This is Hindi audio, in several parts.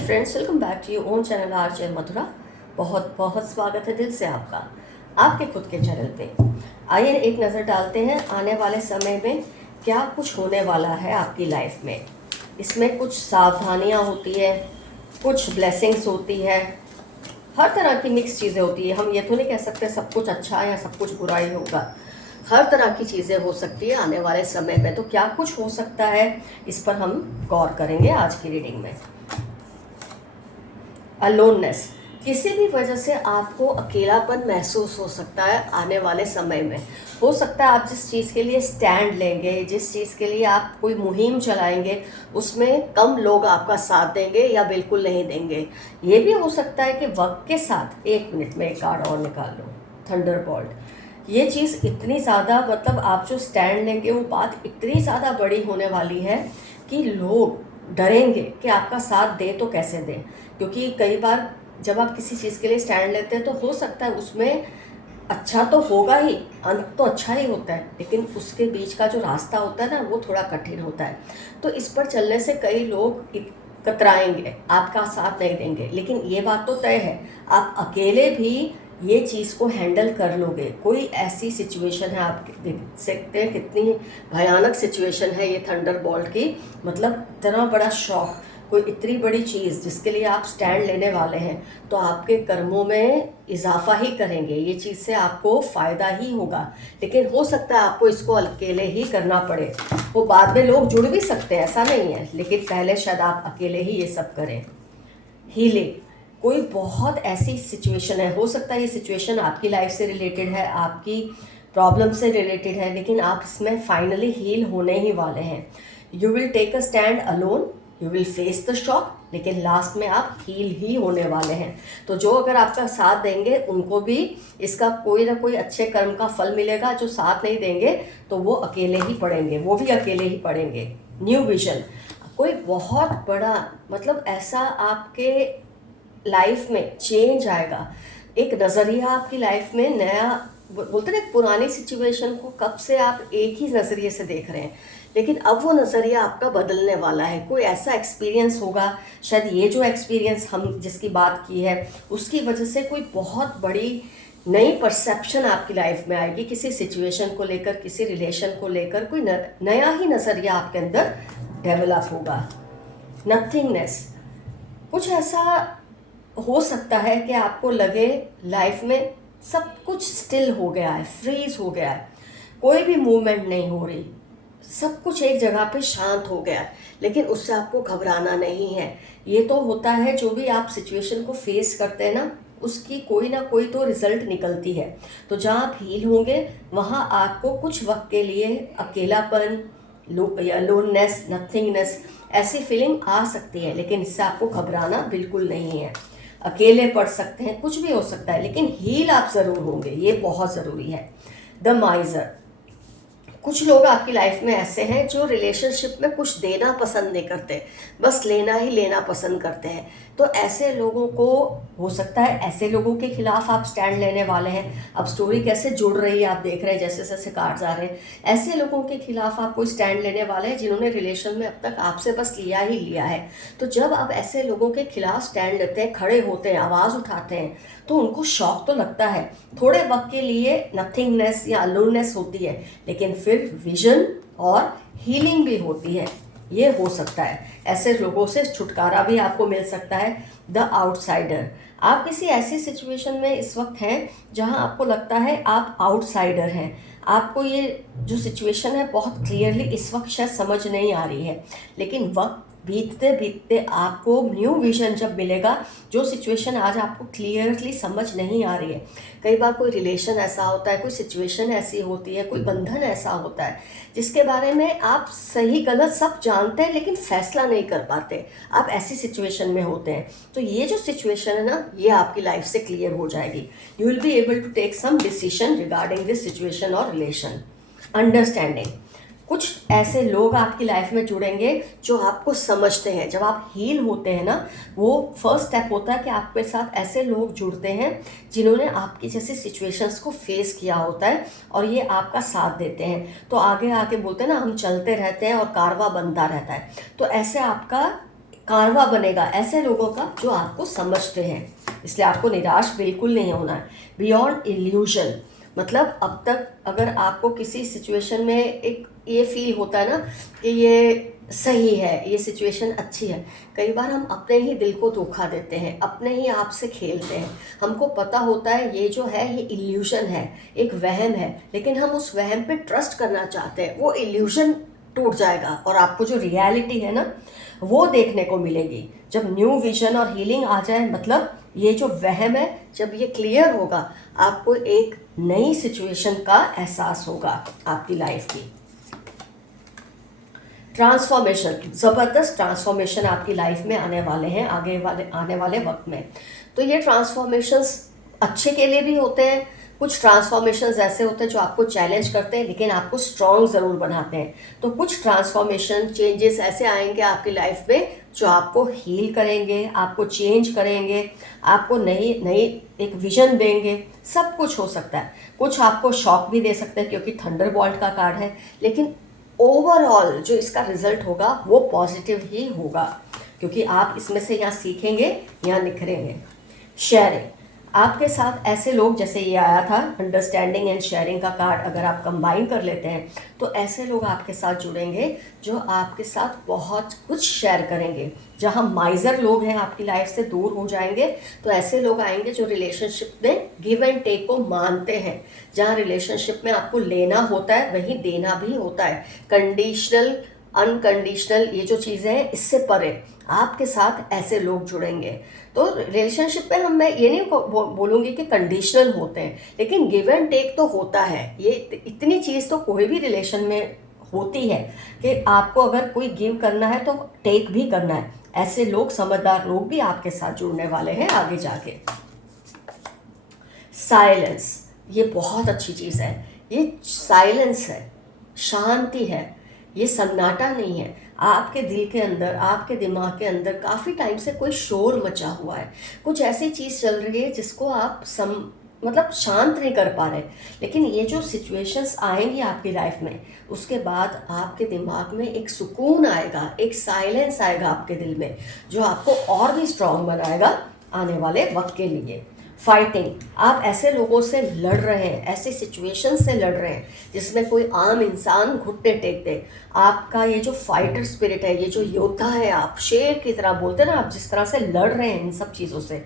Friends, welcome back to your own channel RJ Mathura. बहुत बहुत स्वागत है दिल से आपका आपके खुद के चैनल पे। आइए एक नज़र डालते हैं आने वाले समय में क्या कुछ होने वाला है आपकी लाइफ में। इसमें कुछ सावधानियां होती है, कुछ ब्लेसिंग्स होती है, हर तरह की मिक्स चीज़ें होती है। हम ये तो नहीं कह सकते सब कुछ अच्छा है या सब कुछ बुरा ही होगा। हर तरह की चीज़ें हो सकती है आने वाले समय में। तो क्या कुछ हो सकता है, इस पर हम गौर करेंगे आज की रीडिंग में। अलोननेस, किसी भी वजह से आपको अकेलापन महसूस हो सकता है आने वाले समय में। हो सकता है आप जिस चीज़ के लिए स्टैंड लेंगे, जिस चीज़ के लिए आप कोई मुहिम चलाएंगे, उसमें कम लोग आपका साथ देंगे या बिल्कुल नहीं देंगे। ये भी हो सकता है कि वक्त के साथ, एक मिनट में एक कार्ड और निकाल लो, थंडरबोल्ट। ये चीज़ इतनी ज़्यादा, मतलब आप जो स्टैंड लेंगे वो बात इतनी ज़्यादा बड़ी होने वाली है कि लोग डरेंगे कि आपका साथ दें तो कैसे दें। क्योंकि कई बार जब आप किसी चीज़ के लिए स्टैंड लेते हैं तो हो सकता है उसमें अच्छा तो होगा ही, अंत तो अच्छा ही होता है, लेकिन उसके बीच का जो रास्ता होता है ना, वो थोड़ा कठिन होता है। तो इस पर चलने से कई लोग कतराएंगे, आपका साथ नहीं देंगे। लेकिन ये बात तो तय है, आप अकेले भी ये चीज़ को हैंडल कर लोगे। कोई ऐसी सिचुएशन है, आप देख सकते हैं कितनी भयानक सिचुएशन है ये थंडरबोल्ट की। मतलब इतना बड़ा शॉक, कोई इतनी बड़ी चीज़ जिसके लिए आप स्टैंड लेने वाले हैं, तो आपके कर्मों में इजाफा ही करेंगे। ये चीज़ से आपको फ़ायदा ही होगा, लेकिन हो सकता है आपको इसको अकेले ही करना पड़े। वो बाद में लोग जुड़ भी सकते हैं, ऐसा नहीं है, लेकिन पहले शायद आप अकेले ही ये सब करें। हीलिंग, कोई बहुत ऐसी सिचुएशन है, हो सकता है ये सिचुएशन आपकी लाइफ से रिलेटेड है, आपकी प्रॉब्लम से रिलेटेड है, लेकिन आप इसमें फाइनली हील होने ही वाले हैं। You will take a stand alone, you will face the shock, लेकिन लास्ट में आप हील ही होने वाले हैं। तो जो अगर आपका साथ देंगे उनको भी इसका कोई ना कोई अच्छे कर्म का फल मिलेगा। जो साथ नहीं देंगे तो वो अकेले ही पड़ेंगे, वो भी अकेले ही पड़ेंगे। न्यू विजन, कोई बहुत बड़ा, मतलब ऐसा आपके लाइफ में चेंज आएगा। एक नज़रिया आपकी लाइफ में नया, बोलते ना पुरानी सिचुएशन को कब से आप एक ही नज़रिए से देख रहे हैं, लेकिन अब वो नज़रिया आपका बदलने वाला है। कोई ऐसा एक्सपीरियंस होगा, शायद ये जो एक्सपीरियंस हम जिसकी बात की है उसकी वजह से कोई बहुत बड़ी नई परसेप्शन आपकी लाइफ में आएगी। किसी सिचुएशन को लेकर, किसी रिलेशन को लेकर कोई नया ही नज़रिया आपके अंदर डेवलप होगा। नथिंगनेस, कुछ ऐसा हो सकता है कि आपको लगे लाइफ में सब कुछ स्टिल हो गया है, फ्रीज हो गया है, कोई भी मूवमेंट नहीं हो रही, सब कुछ एक जगह पे शांत हो गया है। लेकिन उससे आपको घबराना नहीं है। ये तो होता है, जो भी आप सिचुएशन को फेस करते हैं ना, उसकी कोई ना कोई तो रिजल्ट निकलती है। तो जहाँ आप हील होंगे वहाँ आपको कुछ वक्त के लिए अकेलापन, या लोननेस, नथिंगनेस, ऐसी फीलिंग आ सकती है, लेकिन इससे आपको घबराना बिल्कुल नहीं है। अकेले पड़ सकते हैं, कुछ भी हो सकता है, लेकिन हील आप ज़रूर होंगे, ये बहुत ज़रूरी है। द माइजर, कुछ लोग आपकी लाइफ में ऐसे हैं जो रिलेशनशिप में कुछ देना पसंद नहीं करते, बस लेना ही लेना पसंद करते हैं। तो ऐसे लोगों को, हो सकता है ऐसे लोगों के खिलाफ आप स्टैंड लेने वाले हैं। अब स्टोरी कैसे जुड़ रही है आप देख रहे हैं, जैसे जैसे कार्ड्स आ रहे हैं। ऐसे लोगों के खिलाफ आप कोई स्टैंड लेने वाले हैं जिन्होंने रिलेशन में अब तक आपसे बस लिया ही लिया है। तो जब आप ऐसे लोगों के खिलाफ स्टैंड लेते हैं, खड़े होते हैं, आवाज़ उठाते हैं, तो उनको शौक तो लगता है। थोड़े वक्त के लिए नथिंगनेस या अलोननेस होती है, लेकिन फिर विजन और हीलिंग भी होती है। ये हो सकता है, ऐसे लोगों से छुटकारा भी आपको मिल सकता है। द आउटसाइडर, आप किसी ऐसी सिचुएशन में इस वक्त हैं जहां आपको लगता है आप आउटसाइडर हैं। आपको ये जो सिचुएशन है बहुत क्लियरली इस वक्त शायद समझ नहीं आ रही है, लेकिन वक्त बीतते बीतते आपको न्यू विजन जब मिलेगा, जो सिचुएशन आज आपको क्लियरली समझ नहीं आ रही है। कई बार कोई रिलेशन ऐसा होता है, कोई सिचुएशन ऐसी होती है, कोई बंधन ऐसा होता है जिसके बारे में आप सही गलत सब जानते हैं, लेकिन फैसला नहीं कर पाते। आप ऐसी सिचुएशन में होते हैं, तो ये जो सिचुएशन है ना, ये आपकी लाइफ से क्लियर हो जाएगी। You will be able to take some decision regarding this situation और रिलेशन। अंडरस्टैंडिंग, कुछ ऐसे लोग आपकी लाइफ में जुड़ेंगे जो आपको समझते हैं। जब आप हील होते हैं ना, वो फर्स्ट स्टेप होता है कि आपके साथ ऐसे लोग जुड़ते हैं जिन्होंने आपकी जैसी सिचुएशंस को फेस किया होता है और ये आपका साथ देते हैं। तो आगे आगे बोलते हैं ना, हम चलते रहते हैं और कारवां बनता रहता है। तो ऐसे आपका कारवा बनेगा ऐसे लोगों का जो आपको समझते हैं, इसलिए आपको निराश बिल्कुल नहीं होना है। बियॉन्ड इल्यूजन, मतलब अब तक अगर आपको किसी सिचुएशन में एक ये फील होता है ना कि ये सही है, ये सिचुएशन अच्छी है, कई बार हम अपने ही दिल को धोखा देते हैं, अपने ही आप से खेलते हैं। हमको पता होता है ये जो है ये इल्यूजन है, एक वहम है, लेकिन हम उस वहम पे ट्रस्ट करना चाहते हैं। वो इल्यूजन टूट जाएगा और आपको जो रियलिटी है ना वो देखने को मिलेगी। जब न्यू विजन और हीलिंग आ जाए, मतलब ये जो वहम है जब ये क्लियर होगा, आपको एक नई सिचुएशन का एहसास होगा आपकी लाइफ की। ट्रांसफॉर्मेशन, ज़बरदस्त ट्रांसफॉर्मेशन आपकी लाइफ में आने वाले हैं आने वाले वक्त में। तो ये ट्रांसफॉर्मेशंस अच्छे के लिए भी होते हैं, कुछ ट्रांसफॉर्मेशंस ऐसे होते हैं जो आपको चैलेंज करते हैं लेकिन आपको स्ट्रॉन्ग ज़रूर बनाते हैं। तो कुछ ट्रांसफॉर्मेशन चेंजेस ऐसे आएंगे आपकी लाइफ में जो आपको हील करेंगे, आपको चेंज करेंगे, आपको नई नई एक विजन देंगे। सब कुछ हो सकता है, कुछ आपको शॉक भी दे सकते हैं क्योंकि थंडरबॉल्ट का कार्ड है, लेकिन ओवरऑल जो इसका रिजल्ट होगा वो पॉजिटिव ही होगा क्योंकि आप इसमें से यहाँ सीखेंगे, यहाँ निखरेंगे। शेयरिंग, आपके साथ ऐसे लोग, जैसे ये आया था अंडरस्टैंडिंग एंड शेयरिंग का कार्ड, अगर आप कंबाइन कर लेते हैं तो ऐसे लोग आपके साथ जुड़ेंगे जो आपके साथ बहुत कुछ शेयर करेंगे। जहाँ माइजर लोग हैं आपकी लाइफ से दूर हो जाएंगे, तो ऐसे लोग आएंगे जो रिलेशनशिप में गिव एंड टेक को मानते हैं। जहाँ रिलेशनशिप में आपको लेना होता है वहीं देना भी होता है। कंडीशनल अनकंडीशनल ये जो चीज़ें हैं इससे परे आपके साथ ऐसे लोग जुड़ेंगे। तो रिलेशनशिप में मैं ये नहीं बोलूँगी कि कंडीशनल होते हैं, लेकिन गिव एंड टेक तो होता है। ये इतनी चीज़ तो कोई भी रिलेशन में होती है कि आपको अगर कोई गिव करना है तो टेक भी करना है। ऐसे लोग, समझदार लोग भी आपके साथ जुड़ने वाले हैं आगे जाके। साइलेंस, ये बहुत अच्छी चीज़ है। ये साइलेंस है, शांति है, ये सन्नाटा नहीं है। आपके दिल के अंदर, आपके दिमाग के अंदर काफ़ी टाइम से कोई शोर मचा हुआ है, कुछ ऐसी चीज़ चल रही है जिसको आप मतलब शांत नहीं कर पा रहे। लेकिन ये जो सिचुएशंस आएंगी आपकी लाइफ में, उसके बाद आपके दिमाग में एक सुकून आएगा, एक साइलेंस आएगा आपके दिल में, जो आपको और भी स्ट्रांग बनाएगा आने वाले वक्त के लिए। फाइटिंग, आप ऐसे लोगों से लड़ रहे हैं, ऐसी सिचुएशन से लड़ रहे हैं जिसमें कोई आम इंसान घुटने टेक दे। आपका ये जो फाइटर स्पिरिट है, ये जो योद्धा है, आप शेर की तरह, बोलते हैं ना, आप जिस तरह से लड़ रहे हैं इन सब चीज़ों से,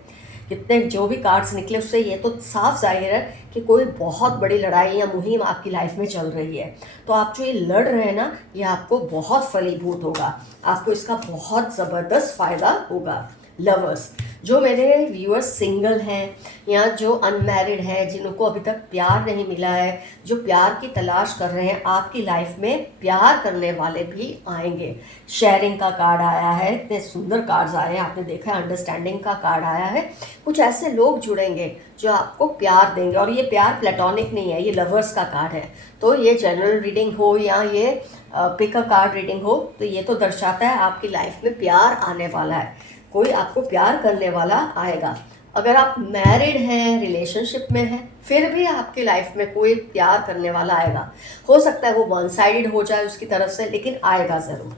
कितने जो भी कार्ड्स निकले उससे ये तो साफ जाहिर है कि कोई बहुत बड़ी लड़ाई या मुहिम आपकी लाइफ में चल रही है। तो आप जो ये लड़ रहे हैं ना, ये आपको बहुत फलीभूत होगा, आपको इसका बहुत ज़बरदस्त फ़ायदा होगा। लवर्स, जो मेरे व्यूअर्स सिंगल हैं या जो अनमैरिड हैं, जिनको अभी तक प्यार नहीं मिला है, जो प्यार की तलाश कर रहे हैं, आपकी लाइफ में प्यार करने वाले भी आएंगे। शेयरिंग का कार्ड आया है, इतने सुंदर कार्ड्स आए हैं, आपने देखा है। अंडरस्टैंडिंग का कार्ड आया है। कुछ ऐसे लोग जुड़ेंगे जो आपको प्यार देंगे, और ये प्यार प्लेटोनिक नहीं है, ये लवर्स का कार्ड है। तो ये जनरल रीडिंग हो या ये पिक अ कार्ड रीडिंग हो, तो ये तो दर्शाता है आपकी लाइफ में प्यार आने वाला है, कोई आपको प्यार करने वाला आएगा। अगर आप मैरिड हैं, रिलेशनशिप में हैं, फिर भी आपकी लाइफ में कोई प्यार करने वाला आएगा। हो सकता है वो वन साइडेड हो जाए उसकी तरफ से, लेकिन आएगा ज़रूर।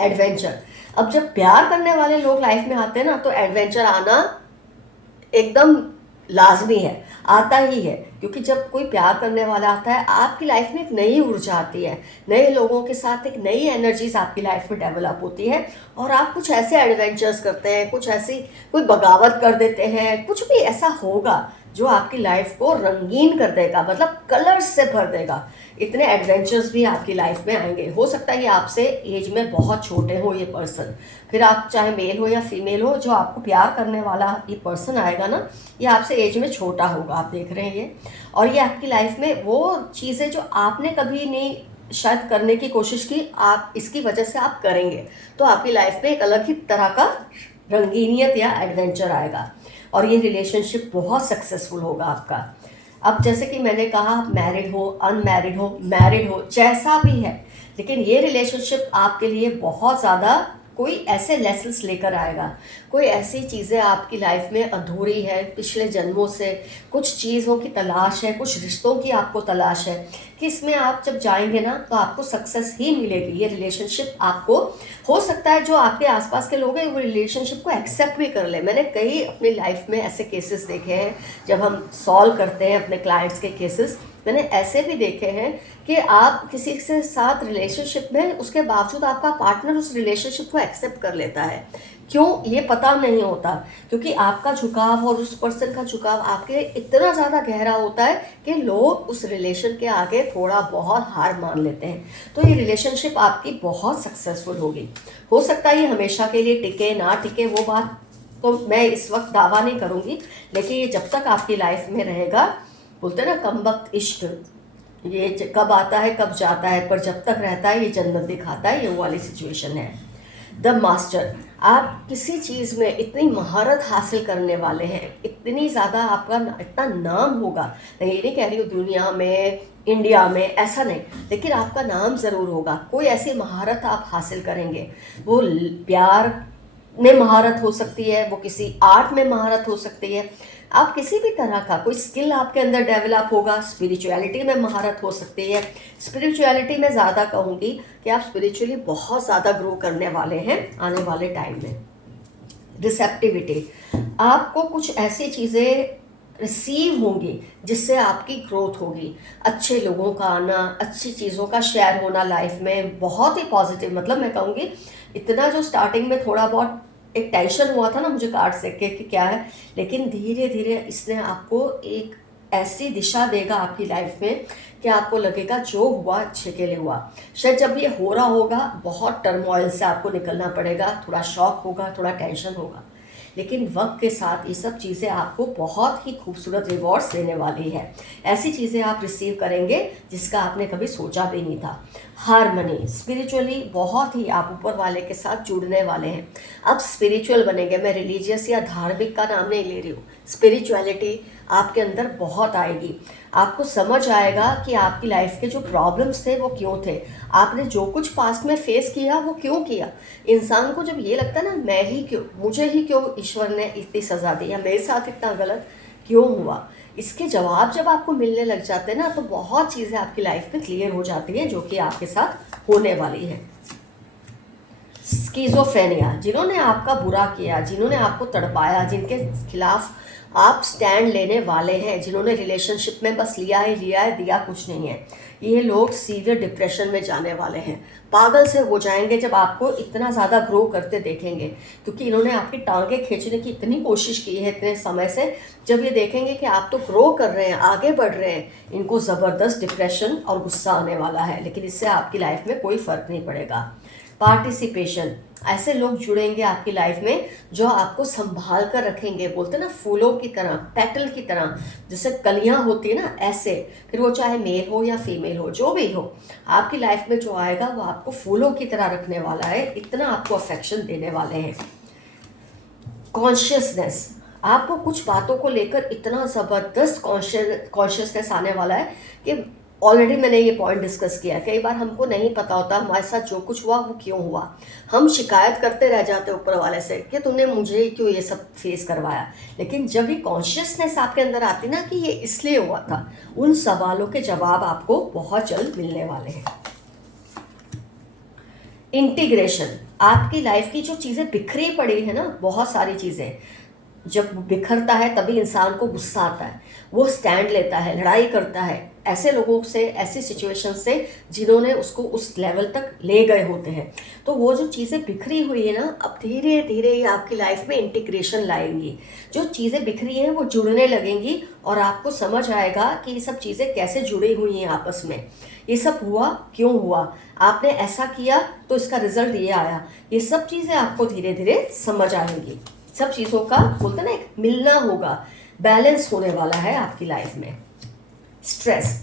एडवेंचर, अब जब प्यार करने वाले लोग लाइफ में आते हैं ना, तो एडवेंचर आना एकदम लाजमी है, आता ही है। क्योंकि जब कोई प्यार करने वाला आता है, आपकी लाइफ में एक नई ऊर्जा आती है, नए लोगों के साथ एक नई एनर्जीज आपकी लाइफ में डेवलप होती है, और आप कुछ ऐसे एडवेंचर्स करते हैं, कुछ ऐसी कोई बगावत कर देते हैं, कुछ भी ऐसा होगा जो आपकी लाइफ को रंगीन कर देगा, मतलब कलर्स से भर देगा। इतने एडवेंचर्स भी आपकी लाइफ में आएंगे। हो सकता है ये आपसे एज में बहुत छोटे हो ये पर्सन, फिर आप चाहे मेल हो या फीमेल हो, जो आपको प्यार करने वाला ये पर्सन आएगा ना, ये आपसे एज में छोटा होगा, आप देख रहे हैं ये। और ये आपकी लाइफ में वो चीज़ें जो आपने कभी नहीं शायद करने की कोशिश की, आप इसकी वजह से आप करेंगे, तो आपकी लाइफ में एक अलग ही तरह का रंगीनियत या एडवेंचर आएगा, और ये रिलेशनशिप बहुत सक्सेसफुल होगा आपका। अब जैसे कि मैंने कहा, मैरिड हो, अनमैरिड हो, मैरिड हो, जैसा भी है, लेकिन ये रिलेशनशिप आपके लिए बहुत ज़्यादा कोई ऐसे लेसन्स लेकर आएगा, कोई ऐसी चीज़ें आपकी लाइफ में अधूरी है, पिछले जन्मों से कुछ चीज़ों की तलाश है, कुछ रिश्तों की आपको तलाश है, कि इसमें आप जब जाएंगे ना तो आपको सक्सेस ही मिलेगी। ये रिलेशनशिप आपको, हो सकता है जो आपके आसपास के लोग हैं वो रिलेशनशिप को एक्सेप्ट भी कर ले। मैंने कई अपनी लाइफ में ऐसे केसेस देखे हैं, जब हम सॉल्व करते हैं अपने क्लाइंट्स के केसेस, मैंने ऐसे भी देखे हैं कि आप किसी के साथ रिलेशनशिप में, उसके बावजूद आपका पार्टनर उस रिलेशनशिप को एक्सेप्ट कर लेता है। क्यों, ये पता नहीं होता, क्योंकि आपका झुकाव और उस पर्सन का झुकाव आपके इतना ज़्यादा गहरा होता है कि लोग उस रिलेशन के आगे थोड़ा बहुत हार मान लेते हैं। तो ये रिलेशनशिप आपकी बहुत सक्सेसफुल होगी। हो सकता है ये हमेशा के लिए टिके ना टिके, वो बात तो मैं इस वक्त दावा नहीं करूँगी, लेकिन ये जब तक आपकी लाइफ में रहेगा, बोलते हैं ना कम वक्त इश्क, ये कब आता है कब जाता है, पर जब तक रहता है ये जन्नत दिखाता है। ये वो वाली सिचुएशन है। द मास्टर, आप किसी चीज़ में इतनी महारत हासिल करने वाले हैं, इतनी ज़्यादा आपका इतना नाम होगा, मैं ये नहीं कह रही हूँ दुनिया में, इंडिया में, ऐसा नहीं, लेकिन आपका नाम ज़रूर होगा। कोई ऐसी महारत आप हासिल करेंगे, वो प्यार में महारत हो सकती है, वो किसी आर्ट में महारत हो सकती है, आप किसी भी तरह का कोई स्किल आपके अंदर डेवलप होगा। स्पिरिचुअलिटी में महारत हो सकती है। स्पिरिचुअलिटी में ज़्यादा कहूँगी कि आप स्पिरिचुअली बहुत ज़्यादा ग्रो करने वाले हैं आने वाले टाइम में। रिसेप्टिविटी, आपको कुछ ऐसी चीज़ें रिसीव होंगी जिससे आपकी ग्रोथ होगी। अच्छे लोगों का आना, अच्छी चीज़ों का शेयर होना लाइफ में बहुत ही पॉजिटिव, मतलब मैं कहूँगी इतना जो स्टार्टिंग में थोड़ा बहुत एक टेंशन हुआ था ना मुझे कार्ड से कि क्या है, लेकिन धीरे धीरे इसने आपको एक ऐसी दिशा देगा आपकी लाइफ में कि आपको लगेगा जो हुआ अच्छे के लिए हुआ। शायद जब ये हो रहा होगा बहुत टर्मोइल से आपको निकलना पड़ेगा, थोड़ा शॉक होगा, थोड़ा टेंशन होगा, लेकिन वक्त के साथ ये सब चीज़ें आपको बहुत ही खूबसूरत रिवॉर्ड्स देने वाली है। ऐसी चीज़ें आप रिसीव करेंगे जिसका आपने कभी सोचा भी नहीं था। हारमनी, स्पिरिचुअली बहुत ही आप ऊपर वाले के साथ जुड़ने वाले हैं। अब स्पिरिचुअल बनेंगे, मैं रिलीजियस या धार्मिक का नाम नहीं ले रही हूँ, स्पिरिचुअलिटी आपके अंदर बहुत आएगी। आपको समझ आएगा कि आपकी लाइफ के जो प्रॉब्लम्स थे वो क्यों थे, आपने जो कुछ पास्ट में फेस किया वो क्यों किया। इंसान को जब ये लगता है ना मैं ही क्यों, मुझे ही क्यों ईश्वर ने इतनी सज़ा दी, या मेरे साथ इतना गलत क्यों हुआ, इसके जवाब जब आपको मिलने लग जाते हैं ना तो बहुत चीज़ें आपकी लाइफ में क्लियर हो जाती हैं जो कि आपके साथ होने वाली है। स्किज़ोफ्रेनिया, जिन्होंने आपका बुरा किया, जिन्होंने आपको तड़पाया, जिनके खिलाफ आप स्टैंड लेने वाले हैं, जिन्होंने रिलेशनशिप में बस लिया है दिया कुछ नहीं है, ये लोग सीवियर डिप्रेशन में जाने वाले हैं। पागल से हो जाएंगे जब आपको इतना ज़्यादा ग्रो करते देखेंगे, क्योंकि इन्होंने आपकी टांगें खींचने की इतनी कोशिश की है इतने समय से। जब ये देखेंगे कि आप तो ग्रो कर रहे हैं, आगे बढ़ रहे हैं, इनको ज़बरदस्त डिप्रेशन और गुस्सा आने वाला है, लेकिन इससे आपकी लाइफ में कोई फ़र्क नहीं पड़ेगा। पार्टिसिपेशन, ऐसे लोग जुड़ेंगे आपकी लाइफ में जो आपको संभाल कर रखेंगे, बोलते हैं ना फूलों की तरह, पेटल की तरह, जैसे कलियां होती है ना, ऐसे, फिर वो चाहे मेल हो या फीमेल हो, जो भी हो, आपकी लाइफ में जो आएगा वो आपको फूलों की तरह रखने वाला है, इतना आपको अफेक्शन देने वाले हैं। कॉन्शियसनेस, आपको कुछ बातों को लेकर इतना ज़बरदस्त कॉन्शियसनेस आने वाला है कि ऑलरेडी मैंने ये पॉइंट डिस्कस किया। कई बार हमको नहीं पता होता हमारे साथ जो कुछ हुआ वो क्यों हुआ, हम शिकायत करते रह जाते ऊपर वाले से कि तुमने मुझे क्यों ये सब फेस करवाया, लेकिन जब ये कॉन्शियसनेस आपके अंदर आती ना कि ये इसलिए हुआ था, उन सवालों के जवाब आपको बहुत जल्द मिलने वाले हैं। इंटीग्रेशन, आपकी लाइफ की जो चीज़ें बिखरी पड़ी है ना, बहुत सारी चीज़ें, जब बिखरता है तभी इंसान को गुस्सा आता है, वो स्टैंड लेता है, लड़ाई करता है ऐसे लोगों से, ऐसी सिचुएशन से जिन्होंने उसको उस लेवल तक ले गए होते हैं। तो वो जो चीज़ें बिखरी हुई है ना, अब धीरे धीरे ये आपकी लाइफ में इंटीग्रेशन लाएंगी। जो चीज़ें बिखरी हैं वो जुड़ने लगेंगी और आपको समझ आएगा कि ये सब चीज़ें कैसे जुड़ी हुई हैं आपस में, ये सब हुआ क्यों हुआ, आपने ऐसा किया तो इसका रिजल्ट ये आया। ये सब चीज़ें आपको धीरे धीरे समझ आएंगी। सब चीज़ों का बोलते ना एक मिलना होगा, बैलेंस होने वाला है आपकी लाइफ में। स्ट्रेस,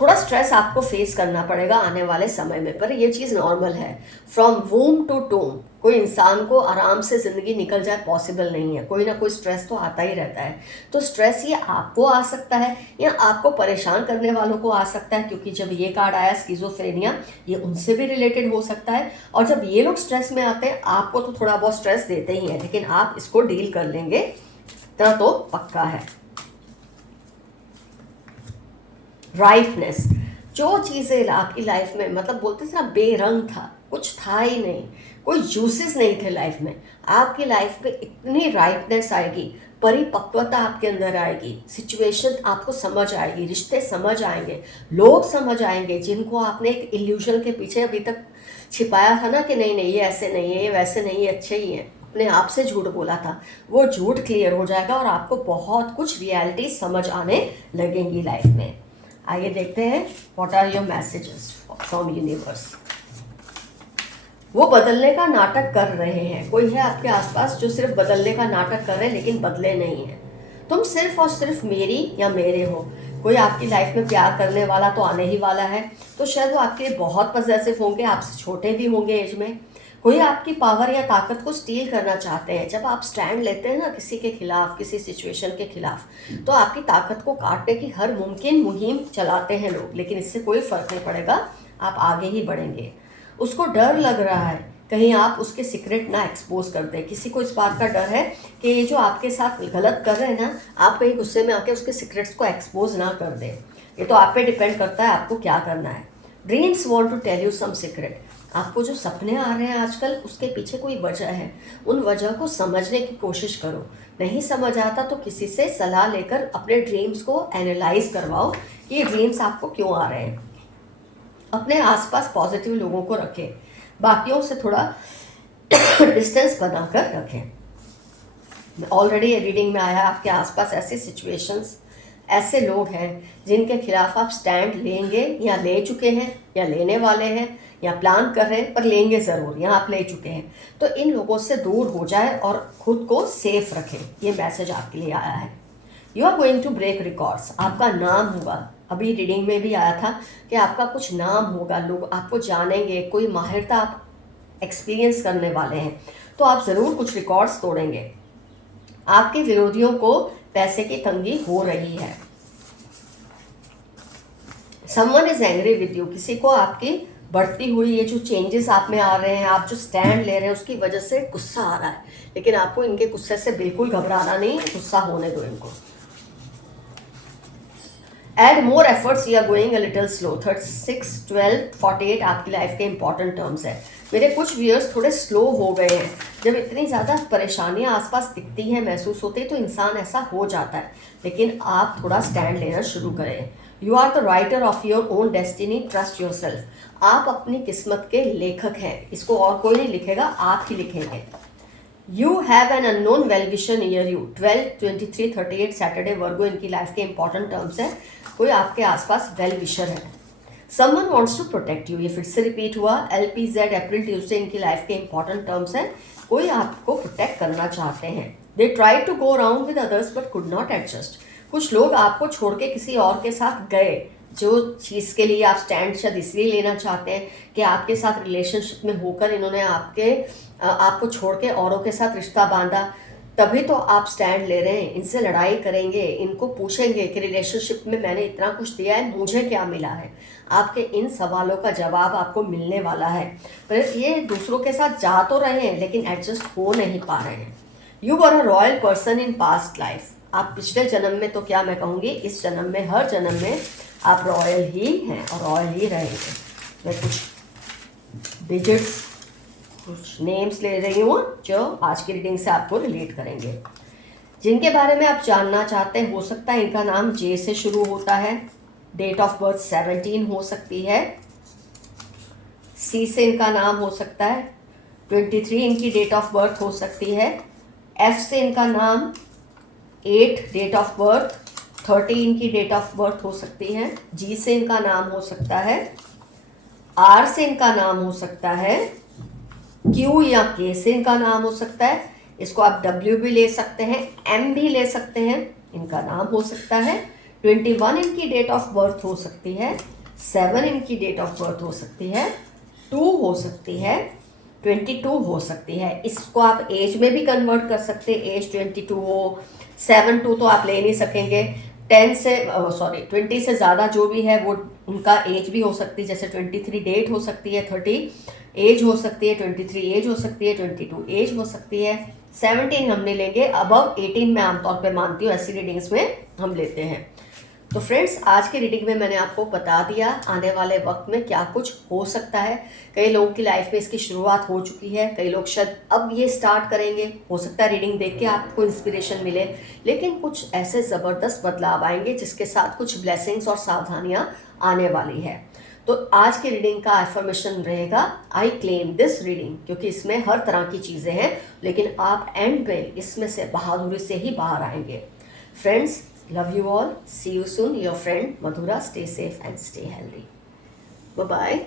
थोड़ा स्ट्रेस आपको फेस करना पड़ेगा आने वाले समय में, पर ये चीज़ नॉर्मल है। फ्रॉम वूम टू टूम, कोई इंसान को आराम से ज़िंदगी निकल जाए पॉसिबल नहीं है, कोई ना कोई स्ट्रेस तो आता ही रहता है। तो स्ट्रेस ये आपको आ सकता है या आपको परेशान करने वालों को आ सकता है, क्योंकि जब ये कार्ड आया स्किज़ोफ्रेनिया, ये उनसे भी रिलेटेड हो सकता है। और जब ये लोग स्ट्रेस में आते हैं आपको तो थोड़ा बहुत स्ट्रेस देते ही हैं, लेकिन आप इसको डील कर लेंगे, इतना तो पक्का है। राइटनेस, जो चीज़ें आपकी लाइफ में मतलब बोलते थे ना बेरंग था, कुछ था ही नहीं, कोई जूसेस नहीं थे लाइफ में, आपकी लाइफ में इतनी राइटनेस आएगी, परिपक्वता आपके अंदर आएगी, सिचुएशन आपको समझ आएगी, रिश्ते समझ आएंगे, लोग समझ आएंगे जिनको आपने एक इल्यूजन के पीछे अभी तक छिपाया था ना कि नहीं नहीं ये ऐसे नहीं है, ये वैसे नहीं है, अच्छे ही हैं, अपने आप से झूठ बोला था, वो झूठ क्लियर हो जाएगा और आपको बहुत कुछ रियलिटी समझ आने लगेंगी लाइफ में। आइए देखते हैं what are your messages from universe. वो बदलने का नाटक कर रहे हैं, कोई है आपके आसपास जो सिर्फ बदलने का नाटक कर रहे हैं लेकिन बदले नहीं हैं। तुम सिर्फ और सिर्फ मेरी या मेरे हो। कोई आपकी लाइफ में प्यार करने वाला तो आने ही वाला है, तो शायद वो आपके लिए बहुत पॉजेसिव होंगे, आपसे छोटे भी होंगे एज में। कोई आपकी पावर या ताकत को स्टील करना चाहते हैं। जब आप स्टैंड लेते हैं ना किसी के खिलाफ, किसी सिचुएशन के खिलाफ, तो आपकी ताकत को काटने की हर मुमकिन मुहिम चलाते हैं लोग, लेकिन इससे कोई फर्क नहीं पड़ेगा, आप आगे ही बढ़ेंगे। उसको डर लग रहा है कहीं आप उसके सीक्रेट ना एक्सपोज कर दें। किसी को इस बात का डर है कि ये जो आपके साथ गलत कर रहे हैं ना, आप कहीं गुस्से में आके उसके सीक्रेट्स को एक्सपोज ना कर दें। ये तो आप पे डिपेंड करता है आपको क्या करना है। Dreams want to tell you some secret. आपको जो सपने आ रहे हैं आजकल, उसके पीछे कोई वजह है, उन वजह को समझने की कोशिश करो। नहीं समझ आता तो किसी से सलाह लेकर अपने ड्रीम्स को एनालाइज करवाओ कि ये ड्रीम्स आपको क्यों आ रहे हैं। अपने आसपास पॉजिटिव लोगों को रखें, बाकियों से थोड़ा डिस्टेंस बनाकर रखें। ऑलरेडी रीडिंग में आया आपके आसपास ऐसी सिचुएशंस, ऐसे लोग हैं जिनके खिलाफ आप स्टैंड लेंगे या ले चुके हैं या लेने वाले हैं या प्लान कर रहे हैं, पर लेंगे ज़रूर, यहाँ आप ले चुके हैं। तो इन लोगों से दूर हो जाए और खुद को सेफ रखें। ये मैसेज आपके लिए आया है। You are going to break records. आपका नाम होगा, अभी रीडिंग में भी आया था कि आपका कुछ नाम होगा, लोग आपको जानेंगे, कोई माहिरता आप एक्सपीरियंस करने वाले हैं, तो आप ज़रूर कुछ रिकॉर्ड्स तोड़ेंगे। आपके विरोधियों को पैसे की तंगी हो रही है। Someone is angry with you. किसी को आपकी बढ़ती हुई ये जो चेंजेस आप में आ रहे हैं, आप जो स्टैंड ले रहे हैं, उसकी वजह से गुस्सा आ रहा है, लेकिन आपको इनके गुस्से से बिल्कुल घबराना नहीं, गुस्सा होने दो इनको। Add more efforts, you are going a little slow. 36, 12, 48 आपकी लाइफ के इंपॉर्टेंट टर्म्स है। मेरे कुछ व्यूअर्स थोड़े स्लो हो गए हैं। जब इतनी ज़्यादा परेशानियां आसपास दिखती हैं, महसूस होती है, तो इंसान ऐसा हो जाता है, लेकिन आप थोड़ा स्टैंड लेना शुरू करें। You are the writer of your own destiny, trust yourself. आप अपनी किस्मत के लेखक हैं, इसको और कोई नहीं लिखेगा, आप ही लिखेंगे। You have an unknown well wisher near you. 12, 23, 38 Saturday Virgo इनकी लाइफ के इंपॉर्टेंट टर्म्स है। कोई आपके आसपास वेल विशर है। Someone wants to protect you, ये फिर से रिपीट हुआ। LPZ अप्रैल ट्यूसडे इनकी लाइफ के इंपॉर्टेंट टर्म्स हैं। कोई आपको प्रोटेक्ट करना चाहते हैं। They try to go around with others but could not adjust. कुछ लोग आपको छोड़ के किसी और के साथ गए, जो चीज़ के लिए आप स्टैंड शायद इसलिए लेना चाहते हैं कि आपके साथ रिलेशनशिप में होकर इन्होंने आपको छोड़ के औरों के साथ रिश्ता बांधा, तभी तो आप स्टैंड ले रहे हैं। इनसे लड़ाई करेंगे, इनको पूछेंगे कि रिलेशनशिप में मैंने इतना कुछ दिया है, मुझे क्या मिला है। आपके इन सवालों का जवाब आपको मिलने वाला है। पर ये दूसरों के साथ जा तो रहे हैं लेकिन एडजस्ट हो नहीं पा रहे हैं। You were a royal person in past life. आप पिछले जन्म में तो क्या मैं कहूँगी, इस जन्म में, हर जन्म में आप रॉयल ही हैं और रॉयल ही रहेंगे। मैं कुछ डिजिट्स, कुछ नेम्स ले रही हूँ जो आज की रीडिंग से आपको रिलेट करेंगे। जिनके बारे में आप जानना चाहते हैं, हो सकता है इनका नाम J से शुरू होता है। डेट ऑफ बर्थ 17 हो सकती है। C से इनका नाम हो सकता है। 23 इनकी डेट ऑफ बर्थ हो सकती है। F से इनका नाम 8 डेट ऑफ बर्थ, 30 इनकी डेट ऑफ बर्थ हो सकती है। G से इनका नाम हो सकता है। R से इनका नाम हो सकता है। Q या K से इनका नाम हो सकता है। इसको आप W भी ले सकते हैं, M भी ले सकते हैं, इनका नाम हो सकता है। 21 इनकी डेट ऑफ बर्थ हो सकती है। 7 इनकी डेट ऑफ बर्थ हो सकती है। 2 हो सकती है। 22 हो सकती है। इसको आप एज में भी कन्वर्ट कर सकते हैं। एज 22 हो, 7-2 तो आप ले नहीं सकेंगे। 20 से ज़्यादा जो भी है वो उनका एज भी हो सकती है। जैसे 23 डेट हो सकती है, 30 एज हो सकती है, 23 एज हो सकती है, 22 एज हो सकती है। 17 हम नहीं लेंगे, अबव 18 मैं आमतौर पे मानती हूँ, ऐसी रीडिंग्स में हम लेते हैं। तो फ्रेंड्स, आज की रीडिंग में मैंने आपको बता दिया आने वाले वक्त में क्या कुछ हो सकता है। कई लोगों की लाइफ में इसकी शुरुआत हो चुकी है, कई लोग शायद अब ये स्टार्ट करेंगे। हो सकता है रीडिंग देख के आपको इंस्पिरेशन मिले, लेकिन कुछ ऐसे ज़बरदस्त बदलाव आएंगे जिसके साथ कुछ ब्लेसिंग्स और सावधानियाँ आने वाली है। तो आज की रीडिंग का एफर्मेशन रहेगा, आई क्लेम दिस रीडिंग, क्योंकि इसमें हर तरह की चीज़ें हैं, लेकिन आप एंड में इसमें से बहादुरी से ही बाहर आएंगे। Friends, love you all. See you soon. Your friend Madhura. Stay safe and stay healthy. Bye bye.